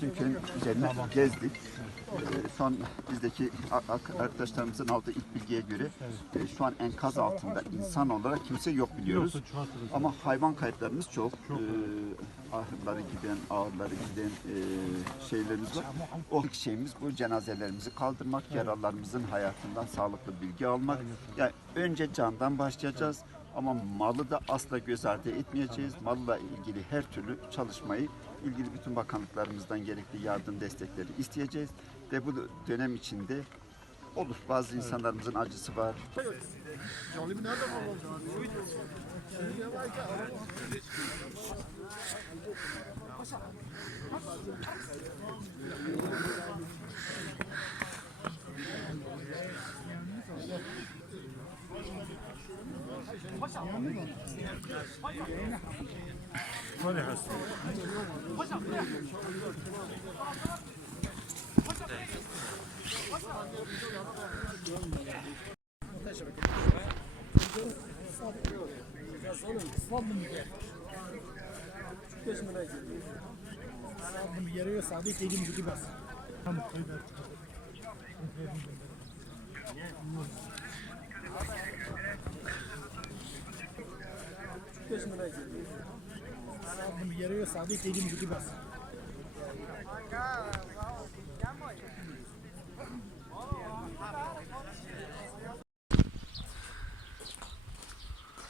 Köyün üzerine gezdik. Son bizdeki arkadaşlarımızın aldığı ilk bilgiye göre şu an enkaz altında insan olarak kimse yok biliyoruz. Ama hayvan kayıplarımız çok. Ahırları giden, ağırları giden şeylerimiz var. O ilk şeyimiz bu cenazelerimizi kaldırmak, yaralılarımızın hayatından sağlıklı bilgi almak. Yani önce candan başlayacağız. Ama malı da asla göz ardı etmeyeceğiz. Malla ilgili her türlü çalışmayı ilgili bütün bakanlıklarımızdan gerekli yardım destekleri isteyeceğiz. Ve bu dönem içinde olur. Bazı insanlarımızın acısı var.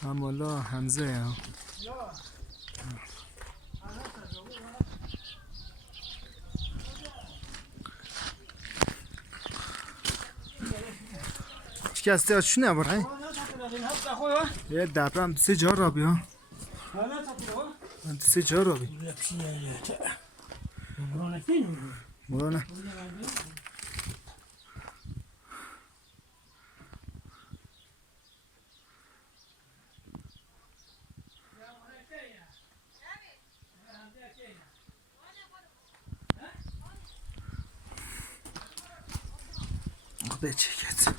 Amala Hamza ya. شکسته ها چونه برای؟ یه دبرم سه جا را بیا سه جا را بیا مرانه به چکت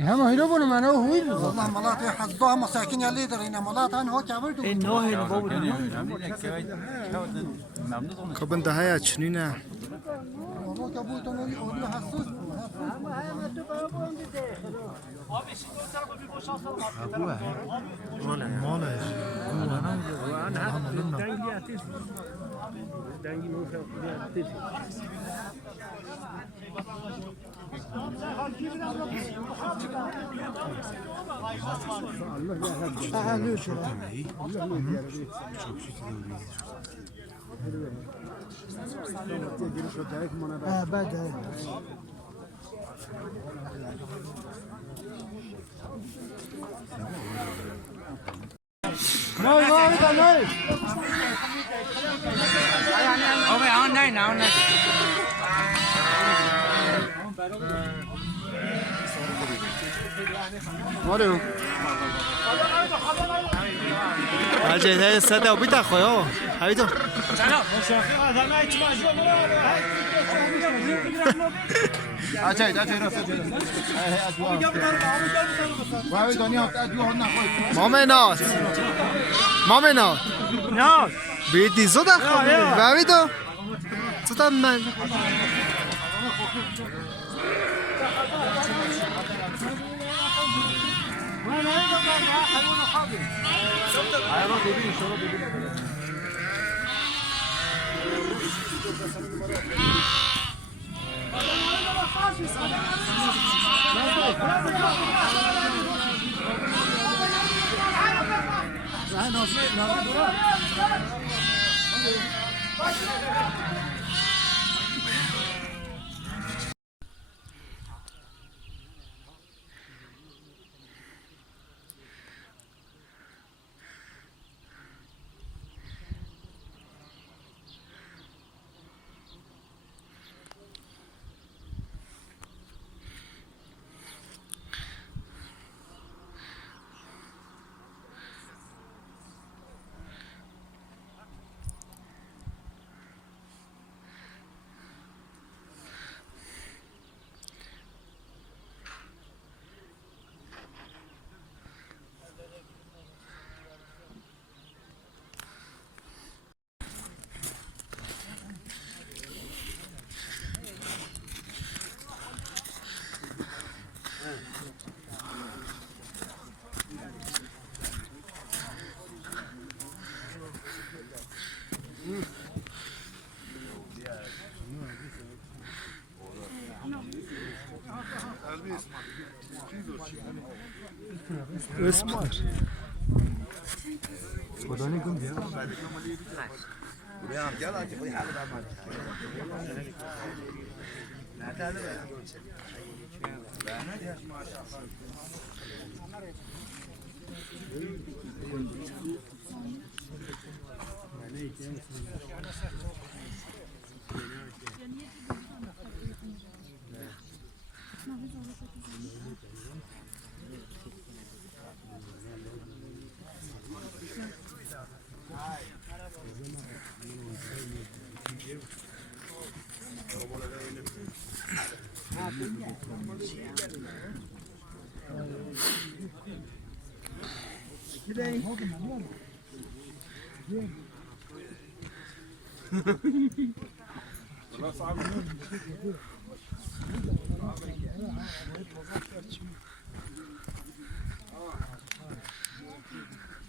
هم هيدا بنا معنا هو والله ملاط يحظوها مساكين يلي درينا ملاط هن هو كابردو خب ده هيا چنينه والله كابوتو نو يقولوا حسوس اجه صدا بیت خویا هیدا مامنات مامنات ناس بیدی زود خواه باویدو زود من Öz bilir.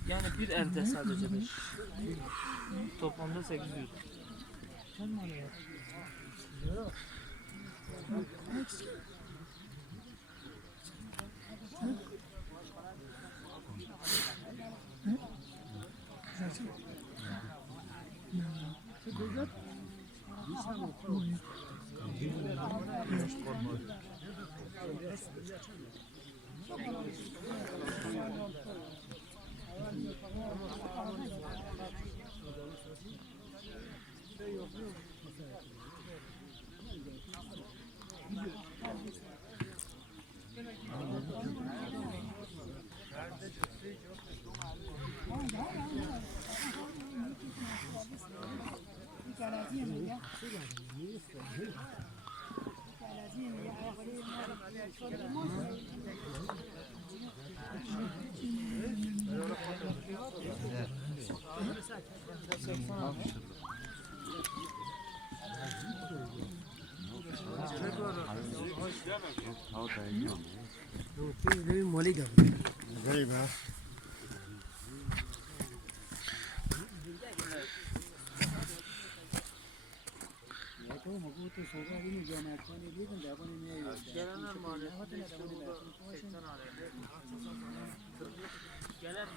Yani bir elde sadece 5. Toplamda 800. Gelenler mahallesinde işte burada 80 araya. Gelenler.